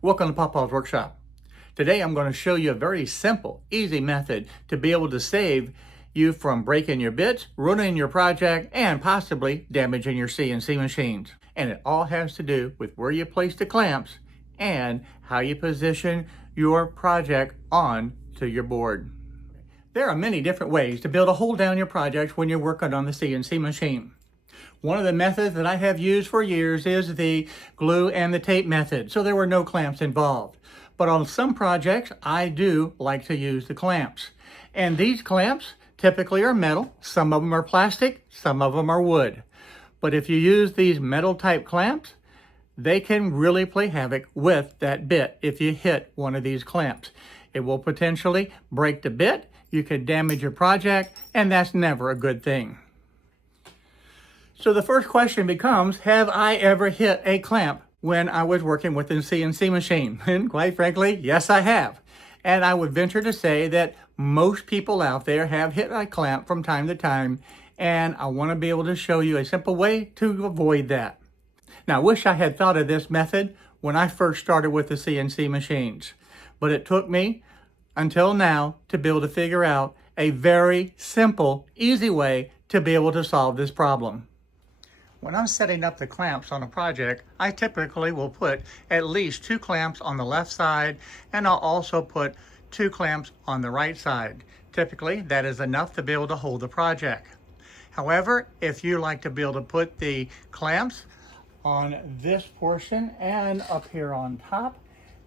Welcome to Papa's Workshop. Today I'm going to show you a very simple, easy method to be able to save you from breaking your bits, ruining your project, and possibly damaging your CNC machines. And it all has to do with where you place the clamps and how you position your project onto your board. There are many different ways to be able to hold down your project when you're working on the CNC machine. One of the methods that I have used for years is the glue and the tape method, so there were no clamps involved. But on some projects, I do like to use the clamps. And these clamps typically are metal. Some of them are plastic, some of them are wood. But if you use these metal type clamps, they can really play havoc with that bit if you hit one of these clamps. It will potentially break the bit, you could damage your project, and that's never a good thing. So the first question becomes, have I ever hit a clamp when I was working with the CNC machine? And quite frankly, yes, I have. And I would venture to say that most people out there have hit a clamp from time to time, and I want to be able to show you a simple way to avoid that. Now, I wish I had thought of this method when I first started with the CNC machines, but it took me until now to be able to figure out a very simple, easy way to be able to solve this problem. When I'm setting up the clamps on a project, I typically will put at least 2 clamps on the left side, and I'll also put 2 clamps on the right side. Typically, that is enough to be able to hold the project. However, if you like to be able to put the clamps on this portion and up here on top,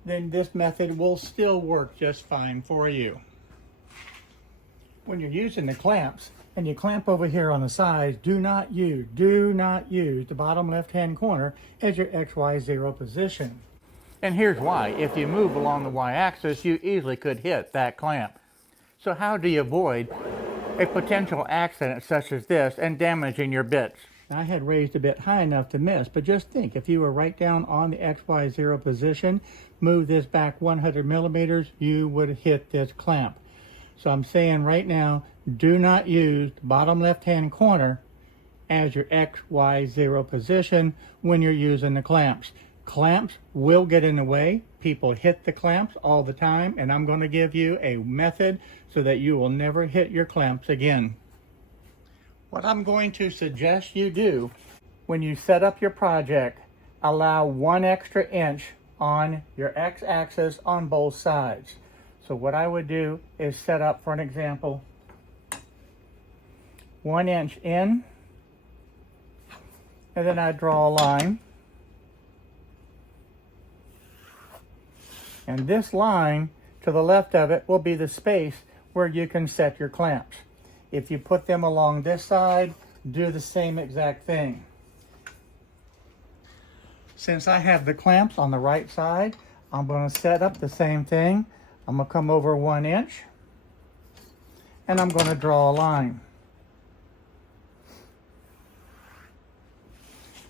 then this method will still work just fine for you. When you're using the clamps, and you clamp over here on the sides, do not use the bottom left-hand corner as your XY0 position. And here's why. If you move along the Y-axis, you easily could hit that clamp. So how do you avoid a potential accident such as this and damaging your bits? I had raised a bit high enough to miss, but just think, if you were right down on the XY0 position, move this back 100 millimeters, you would hit this clamp. So I'm saying right now, do not use the bottom left-hand corner as your XY0 position when you're using the clamps. Clamps will get in the way. People hit the clamps all the time, and I'm going to give you a method so that you will never hit your clamps again. What I'm going to suggest you do when you set up your project, allow 1 extra inch on your X-axis on both sides. So what I would do is set up, for an example, 1 inch in, and then I draw a line. And this line to the left of it will be the space where you can set your clamps. If you put them along this side, do the same exact thing. Since I have the clamps on the right side, I'm going to set up the same thing. I'm going to come over 1 inch, and I'm going to draw a line.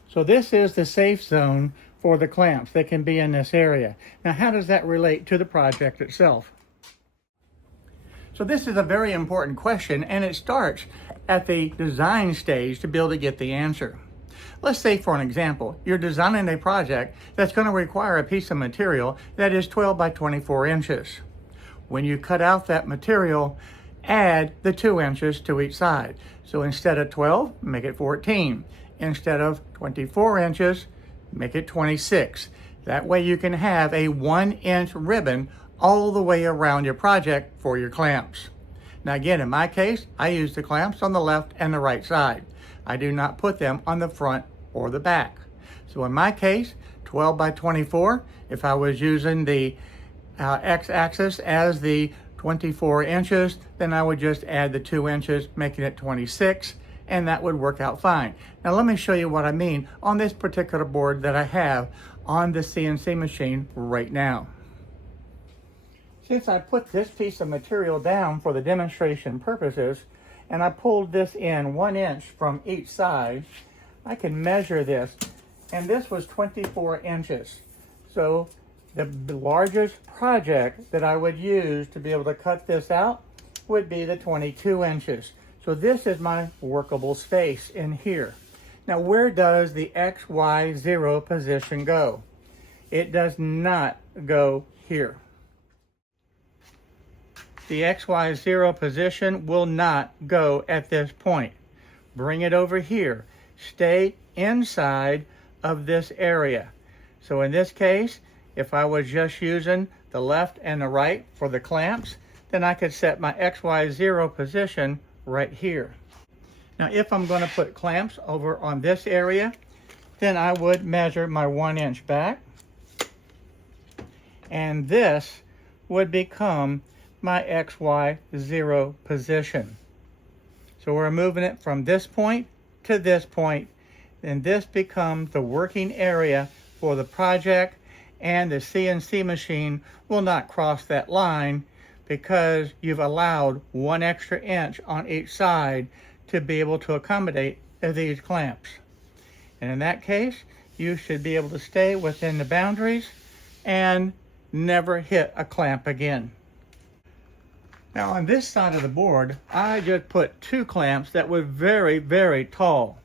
So this is the safe zone for the clamps. They can be in this area. Now, how does that relate to the project itself? So this is a very important question, and it starts at the design stage to be able to get the answer. Let's say, for an example, you're designing a project that's going to require a piece of material that is 12 by 24 inches. When you cut out that material, add the 2 inches to each side. So instead of 12, make it 14. Instead of 24 inches, make it 26. That way you can have a 1 inch ribbon all the way around your project for your clamps. Now again, in my case, I use the clamps on the left and the right side. I do not put them on the front or the back. So in my case, 12 by 24, if I was using the X-axis as the 24 inches, then I would just add the 2 inches, making it 26, and that would work out fine. Now let me show you what I mean on this particular board that I have on the CNC machine right now. Since I put this piece of material down for the demonstration purposes, and I pulled this in 1 inch from each side, I can measure this, and this was 24 inches. So the largest project that I would use to be able to cut this out would be the 22 inches. So this is my workable space in here. Now, where does the XY0 position go? It does not go here. The XY0 position will not go at this point. Bring it over here. Stay inside of this area. So in this case, if I was just using the left and the right for the clamps, then I could set my XY0 position right here. Now, if I'm going to put clamps over on this area, then I would measure my 1 inch back, and this would become my XY0 position. So we're moving it from this point to this point, and this becomes the working area for the project, and the CNC machine will not cross that line because you've allowed 1 extra inch on each side to be able to accommodate these clamps. And in that case, you should be able to stay within the boundaries and never hit a clamp again. Now on this side of the board, I just put 2 clamps that were very, very tall.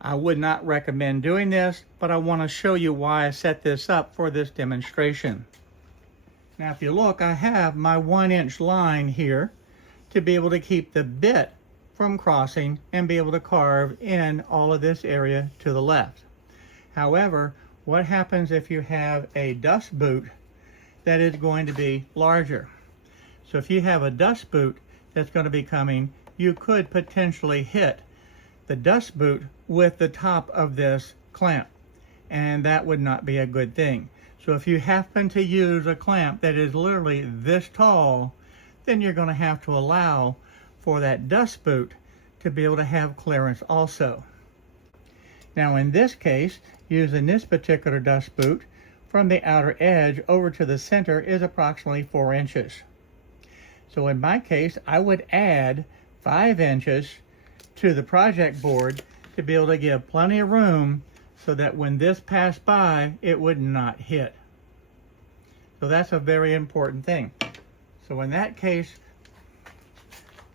I would not recommend doing this, but I want to show you why I set this up for this demonstration. Now if you look, I have my 1 inch line here to be able to keep the bit from crossing and be able to carve in all of this area to the left. However, what happens if you have a dust boot that is going to be larger? So if you have a dust boot that's going to be coming, you could potentially hit the dust boot with the top of this clamp, and that would not be a good thing. So if you happen to use a clamp that is literally this tall, then you're going to have to allow for that dust boot to be able to have clearance also. Now in this case, using this particular dust boot, from the outer edge over to the center is approximately 4 inches. So in my case, I would add 5 inches to the project board to be able to give plenty of room so that when this passed by, it would not hit. So that's a very important thing. So in that case,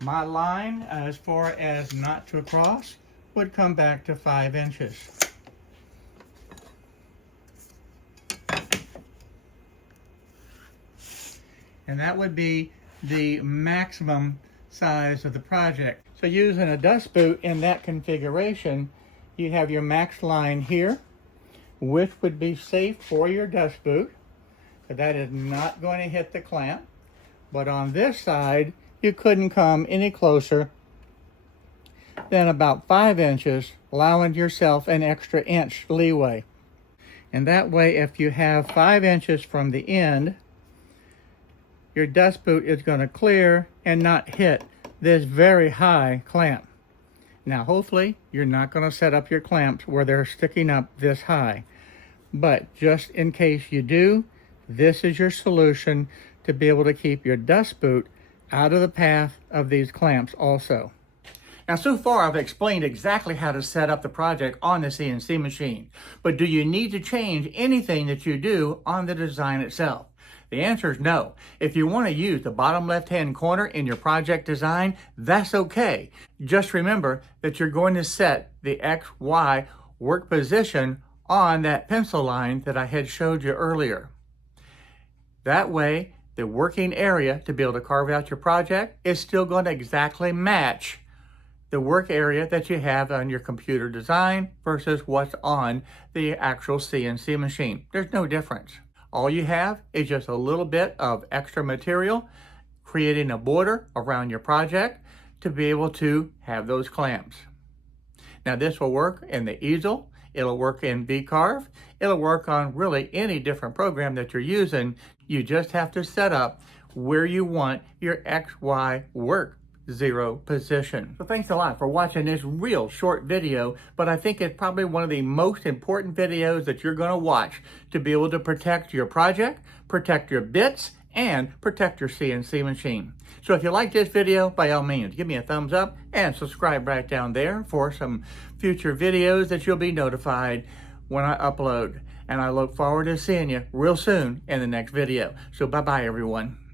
my line as far as not to cross would come back to 5 inches. And that would be the maximum size of the project. So using a dust boot in that configuration, you have your max line here, which would be safe for your dust boot, but that is not going to hit the clamp. But on this side, you couldn't come any closer than about 5 inches, allowing yourself an extra inch leeway. And that way, if you have 5 inches from the end, your dust boot is going to clear and not hit this very high clamp. Now hopefully you're not going to set up your clamps where they're sticking up this high, but just in case you do, this is your solution to be able to keep your dust boot out of the path of these clamps also. Now so far I've explained exactly how to set up the project on the CNC machine, but do you need to change anything that you do on the design itself? The answer is no. If you want to use the bottom left-hand corner in your project design, that's okay. Just remember that you're going to set the XY work position on that pencil line that I had showed you earlier. That way, the working area to be able to carve out your project is still going to exactly match the work area that you have on your computer design versus what's on the actual CNC machine. There's no difference. All you have is just a little bit of extra material, creating a border around your project to be able to have those clamps. Now this will work in the easel, it'll work in VCarve, it'll work on really any different program that you're using. You just have to set up where you want your XY work 0 position. So thanks a lot for watching this real short video, but I think it's probably one of the most important videos that you're going to watch to be able to protect your project, protect your bits, and protect your CNC machine. So if you like this video, by all means, give me a thumbs up and subscribe right down there for some future videos that you'll be notified when I upload. And I look forward to seeing you real soon in the next video. So bye-bye, everyone.